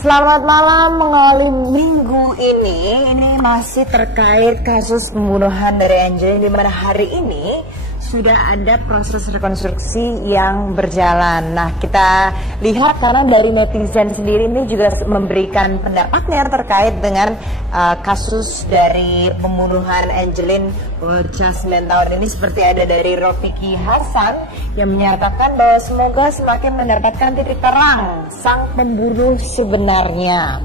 Selamat malam. Mengawali minggu ini masih terkait kasus pembunuhan dari Angelin, di mana hari ini sudah ada proses rekonstruksi yang berjalan. Nah, kita lihat karena dari netizen sendiri ini juga memberikan pendapatnya terkait dengan kasus dari pembunuhan Angelin bocah 9 tahun ini, seperti ada dari Rofiki Hasan yang menyatakan bahwa semoga semakin mendapatkan titik terang sang pembunuh sebenarnya.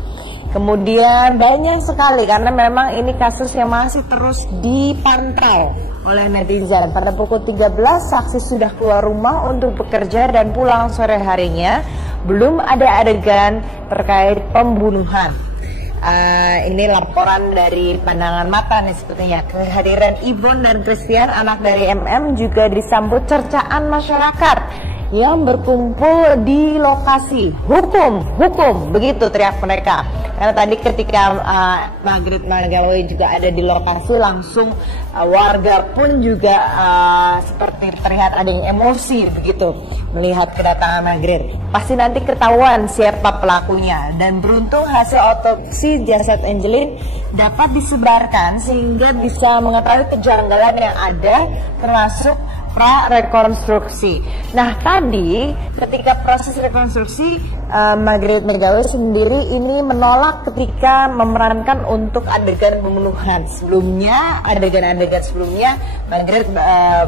Kemudian banyak sekali karena memang ini kasus yang masih terus dipantau oleh netizen. Pada pukul 13 saksi sudah keluar rumah untuk bekerja dan pulang sore harinya. Belum ada adegan terkait pembunuhan. Ini laporan dari pandangan mata nih sepertinya. Kehadiran Ibon dan Christian, anak dari MM, juga disambut cercaan masyarakat yang berkumpul di lokasi. Hukum, hukum, begitu teriak mereka. Karena tadi ketika Margaret Megawe juga ada di lokasi, langsung warga pun juga seperti terlihat ada yang emosi begitu melihat kedatangan Margaret. Pasti nanti ketahuan siapa pelakunya, dan beruntung hasil otopsi jasad Angelin dapat disebarkan sehingga bisa mengetahui kejanggalan yang ada, termasuk pra-rekonstruksi. Nah, tadi ketika proses rekonstruksi, Margaret Megawe sendiri ini menolak ketika memerankan untuk adegan pembunuhan. Sebelumnya, adegan-adegan sebelumnya, Margaret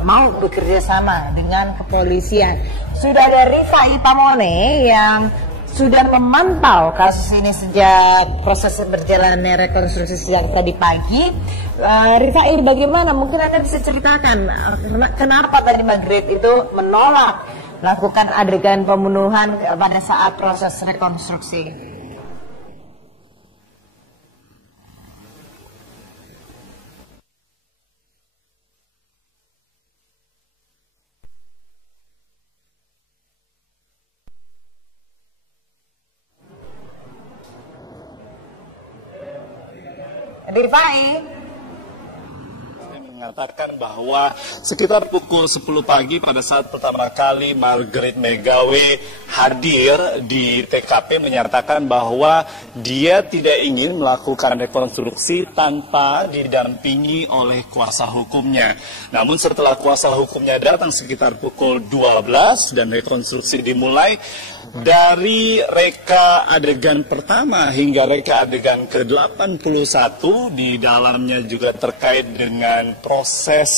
mau bekerja sama dengan kepolisian. Sudah ada Rifai Pamone yang sudah memantau kasus ini sejak proses berjalannya rekonstruksi sejak tadi pagi. Rifai, bagaimana? Mungkin Anda bisa ceritakan kenapa tadi Margaret itu menolak melakukan adegan pembunuhan pada saat proses rekonstruksi? Rifai mengatakan bahwa sekitar pukul 10 pagi pada saat pertama kali Margaret Megawe hadir di TKP menyatakan bahwa dia tidak ingin melakukan rekonstruksi tanpa didampingi oleh kuasa hukumnya. Namun setelah kuasa hukumnya datang sekitar pukul 12 dan rekonstruksi dimulai, dari reka adegan pertama hingga reka adegan ke-81, di dalamnya juga terkait dengan proses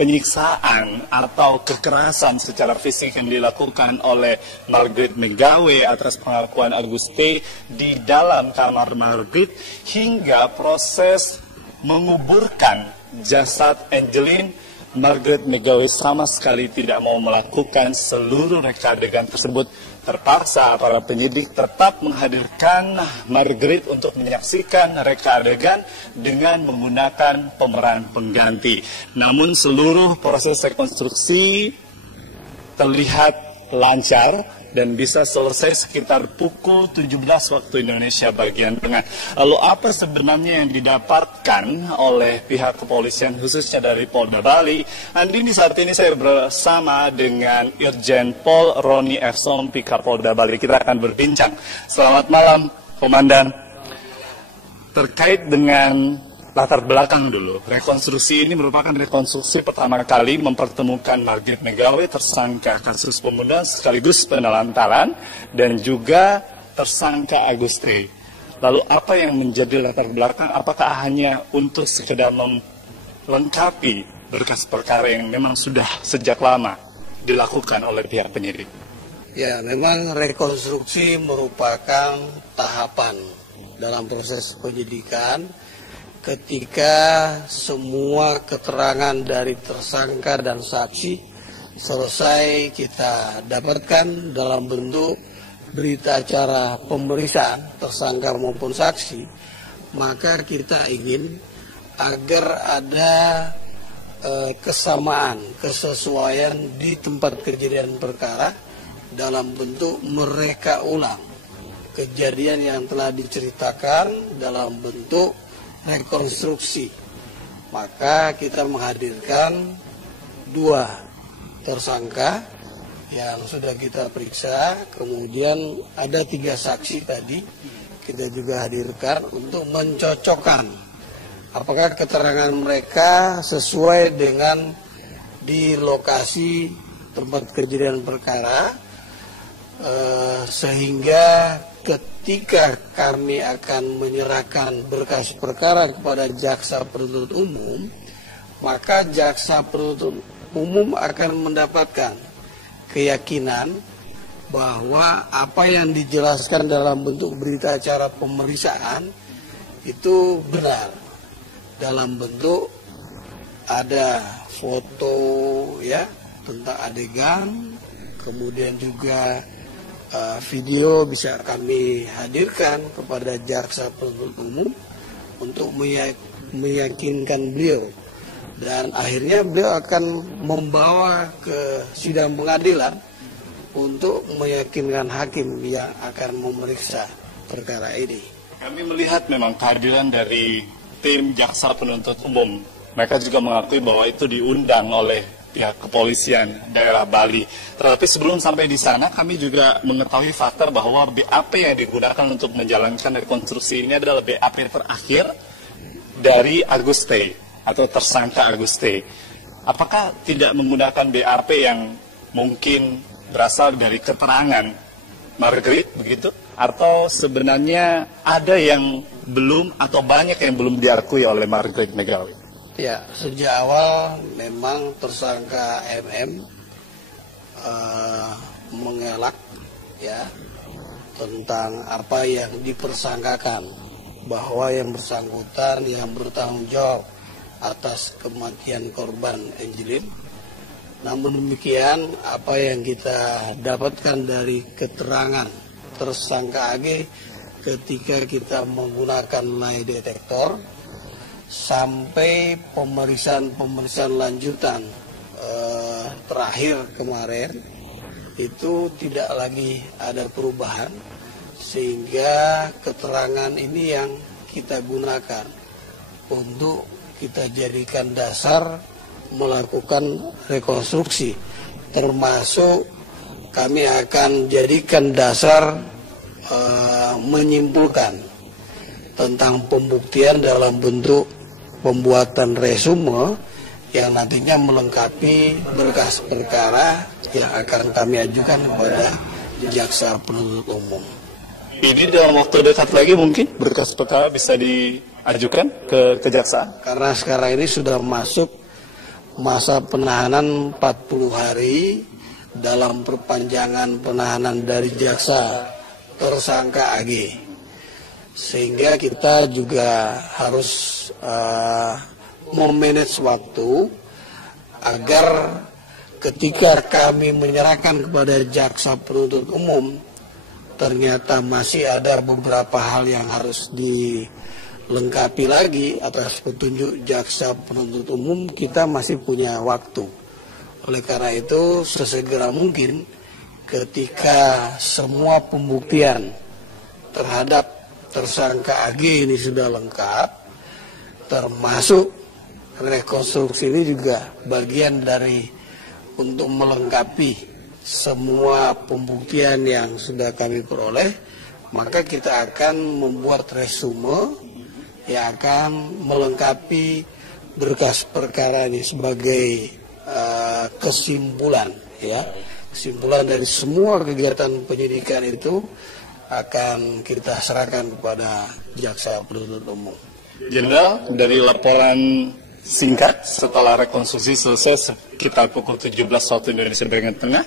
penyiksaan atau kekerasan secara fisik yang dilakukan oleh Margaret Megawe atas pengakuan Aguste di dalam kamar Margaret, hingga proses menguburkan jasad Angelin. Margaret Megawe sama sekali tidak mau melakukan seluruh reka adegan tersebut. Terpaksa para penyidik tetap menghadirkan Margaret untuk menyaksikan reka adegan dengan menggunakan pemeran pengganti. Namun seluruh proses rekonstruksi terlihat lancar dan bisa selesai sekitar pukul 17 waktu Indonesia bagian tengah. Lalu apa sebenarnya yang didapatkan oleh pihak kepolisian khususnya dari Polda Bali? Andini, saat ini saya bersama dengan Irjen Pol Roni F. Sompi Kapolda Bali. Kita akan berbincang. Selamat malam, Komandan. Terkait dengan latar belakang dulu, rekonstruksi ini merupakan rekonstruksi pertama kali mempertemukan Margaret Megawe, tersangka kasus pembunuhan sekaligus penelantaran, dan juga tersangka Aguste. Lalu apa yang menjadi latar belakang? Apakah hanya untuk sekedar melengkapi berkas perkara yang memang sudah sejak lama dilakukan oleh pihak penyidik? Ya, memang rekonstruksi merupakan tahapan dalam proses penyidikan. Ketika semua keterangan dari tersangka dan saksi selesai kita dapatkan dalam bentuk berita acara pemeriksaan tersangka maupun saksi, maka kita ingin agar ada kesamaan, kesesuaian di tempat kejadian perkara dalam bentuk mereka ulang kejadian yang telah diceritakan dalam bentuk rekonstruksi. Maka kita menghadirkan dua tersangka yang sudah kita periksa. Kemudian ada 3 saksi tadi kita juga hadirkan untuk mencocokkan apakah keterangan mereka sesuai dengan di lokasi tempat kejadian perkara, sehingga ketika kami akan menyerahkan berkas perkara kepada jaksa penuntut umum, maka jaksa penuntut umum akan mendapatkan keyakinan bahwa apa yang dijelaskan dalam bentuk berita acara pemeriksaan itu benar, dalam bentuk ada foto ya tentang adegan, kemudian juga video bisa kami hadirkan kepada jaksa penuntut umum untuk meyakinkan beliau, dan akhirnya beliau akan membawa ke sidang pengadilan untuk meyakinkan hakim yang akan memeriksa perkara ini. Kami melihat memang kehadiran dari tim jaksa penuntut umum. Mereka juga mengakui bahwa itu diundang oleh pihak kepolisian daerah Bali. Tetapi sebelum sampai di sana, kami juga mengetahui fakta bahwa BAP yang digunakan untuk menjalankan rekonstruksi ini adalah BAP terakhir dari Aguste atau tersangka Aguste. Apakah tidak menggunakan BAP yang mungkin berasal dari keterangan Margaret begitu? Atau sebenarnya ada yang belum atau banyak yang belum diakui oleh Margaret McGawi? Ya, sejak awal memang tersangka MM mengelak ya tentang apa yang dipersangkakan, bahwa yang bersangkutan yang bertanggung jawab atas kematian korban Angelin. Namun demikian, apa yang kita dapatkan dari keterangan tersangka AG ketika kita menggunakan lie detektor sampai pemeriksaan lanjutan terakhir kemarin itu tidak lagi ada perubahan, sehingga keterangan ini yang kita gunakan untuk kita jadikan dasar melakukan rekonstruksi, termasuk kami akan jadikan dasar menyimpulkan tentang pembuktian dalam bentuk pembuatan resume yang nantinya melengkapi berkas perkara yang akan kami ajukan kepada jaksa penuntut umum. Ini dalam waktu dekat lagi mungkin berkas perkara bisa diajukan ke kejaksaan? Karena sekarang ini sudah masuk masa penahanan 40 hari dalam perpanjangan penahanan dari jaksa tersangka AG, sehingga kita juga harus memanage waktu agar ketika kami menyerahkan kepada jaksa penuntut umum ternyata masih ada beberapa hal yang harus dilengkapi lagi atas petunjuk jaksa penuntut umum, kita masih punya waktu. Oleh karena itu sesegera mungkin ketika semua pembuktian terhadap tersangka AG ini sudah lengkap, termasuk rekonstruksi ini juga bagian dari untuk melengkapi semua pembuktian yang sudah kami peroleh, maka kita akan membuat resume yang akan melengkapi berkas perkara ini sebagai kesimpulan ya. Kesimpulan dari semua kegiatan penyidikan itu akan kita serahkan kepada jaksa penuntut umum. Jenderal, dari laporan singkat setelah rekonstruksi selesai sekitar pukul 17 waktu Indonesia bagian tengah,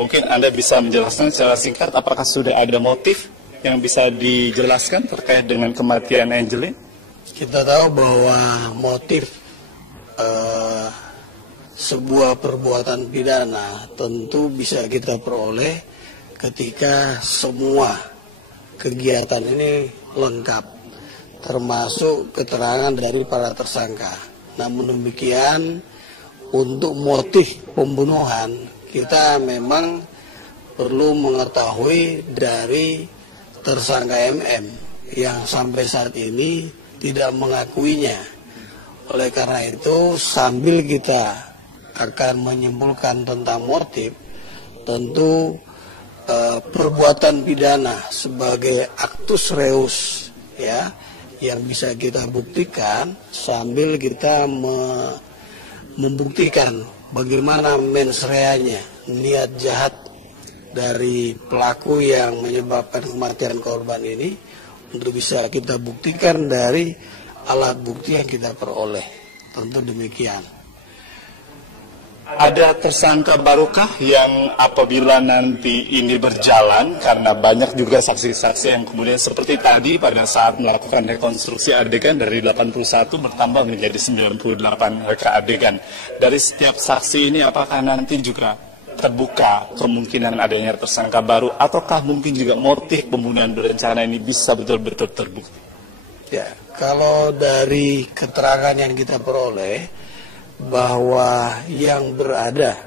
mungkin Anda bisa menjelaskan secara singkat apakah sudah ada motif yang bisa dijelaskan terkait dengan kematian Angelin? Kita tahu bahwa motif sebuah perbuatan pidana tentu bisa kita peroleh ketika semua kegiatan ini lengkap, termasuk keterangan dari para tersangka. Namun demikian, untuk motif pembunuhan kita memang perlu mengetahui dari tersangka MM yang sampai saat ini tidak mengakuinya. Oleh karena itu, sambil kita akan menyimpulkan tentang motif, tentu perbuatan pidana sebagai actus reus ya, yang bisa kita buktikan sambil kita membuktikan bagaimana mens reanya, niat jahat dari pelaku yang menyebabkan kematian korban ini, untuk bisa kita buktikan dari alat bukti yang kita peroleh. Tentu demikian. Ada tersangka barukah yang apabila nanti ini berjalan, karena banyak juga saksi-saksi yang kemudian seperti tadi pada saat melakukan rekonstruksi adegan dari 81 bertambah menjadi 98 reka adegan. Dari setiap saksi ini apakah nanti juga terbuka kemungkinan adanya tersangka baru, ataukah mungkin juga motif pembunuhan berencana ini bisa betul-betul terbukti? Ya, kalau dari keterangan yang kita peroleh, bahwa yang berada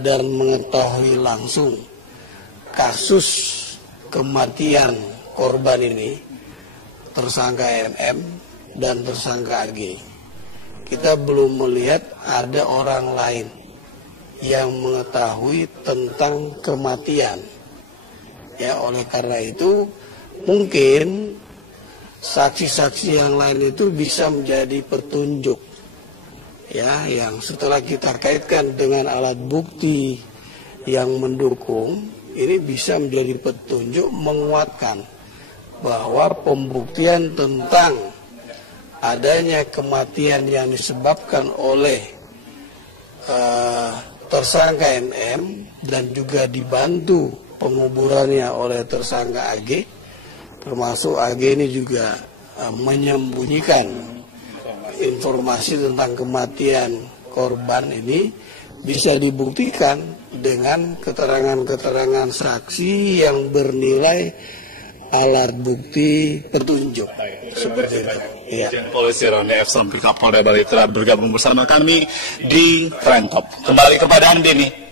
dan mengetahui langsung kasus kematian korban ini, tersangka MM dan tersangka AG. Kita belum melihat ada orang lain yang mengetahui tentang kematian. Ya, oleh karena itu mungkin saksi-saksi yang lain itu bisa menjadi petunjuk. Ya, yang setelah kita kaitkan dengan alat bukti yang mendukung, ini bisa menjadi petunjuk menguatkan bahwa pembuktian tentang adanya kematian yang disebabkan oleh tersangka MM dan juga dibantu penguburannya oleh tersangka AG, termasuk AG ini juga menyembunyikan informasi tentang kematian korban ini, bisa dibuktikan dengan keterangan-keterangan saksi yang bernilai alat bukti petunjuk. Seperti itu. Ya. Polisi Ronde F. Samping Kapolda Bali telah bergabung bersama kami di Trend Top. Kembali kepada Anda, Denny.